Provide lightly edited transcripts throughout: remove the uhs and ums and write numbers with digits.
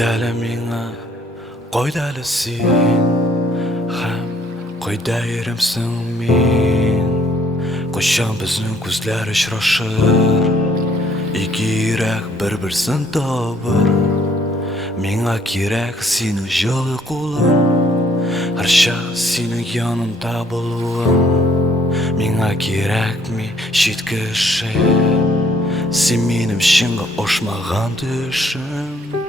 Koydala mingä, koydala sin Hem koydayırımsın min Koşan bizning ko'zlar uchrashir Kerak bir-birsin tobir Menga kerak sening jo'li qo'lim Har shaq sening yonimda bo'luvim Menga kerakmi chetga ishi Sen menim shinga oshmagan tushim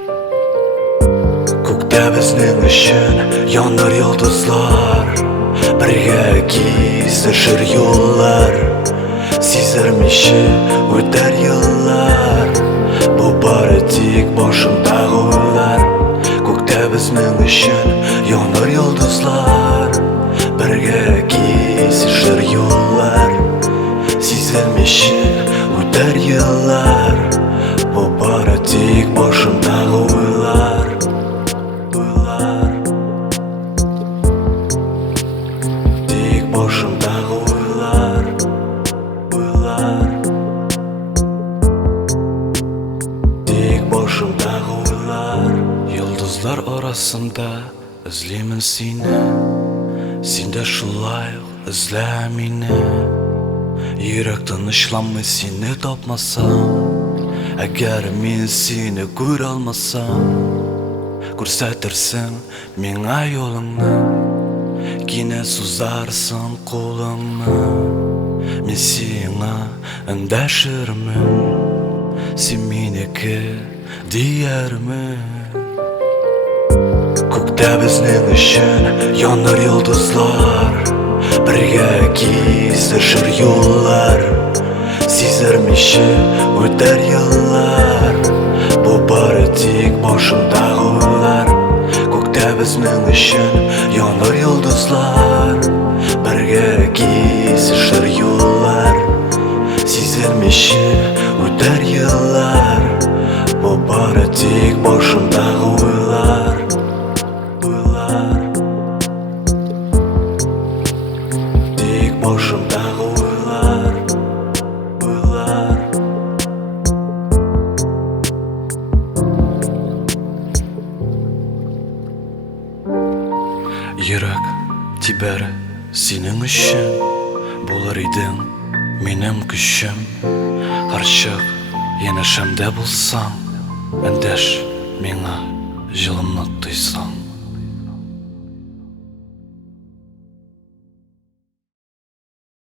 Ko'kda bizning uchun yonar yulduzlar Birga kesishir yo'llar Sezarmishi o'tar yillar Bu bari tek boshimdagi o'ylar Ko'kda bizning uchun yonar yulduzlar Birga kesishir yo'llar Sezarmishi o'tar yillar Bu bari tek boshimdagi o'ylar Tek boshimdagi o'ylar Tek boshimdagi o'ylar Yulduzlar orasında izlayman seni Senda shulay izla meni Yurakdan tinchlanmay seni topmasam Agar men seni ko'ra olmasam Ko'rsatirsan menga yo'lingni Gina so'zarsan qo'lingni Men senga indashirman Sen meniki deyarman Ko'kda bizning uchun yonar yulduzlar Birga kesishir yo'llar Sezarmishi o'tar yillar Bu bari tek boshimdagi o'ylar Ko'kda bizning uchun yonar yulduzlar Birga kesishir yo'llar Sezarmishi o'tar yillar Bu bari tek boshimdagi o'ylar Tek boshimdagi o'ylar Yurak tibari sening uchun bo'lar eding mening kuchim Har shaq yana shamda bo'lsang Indash menga jilimni tuysang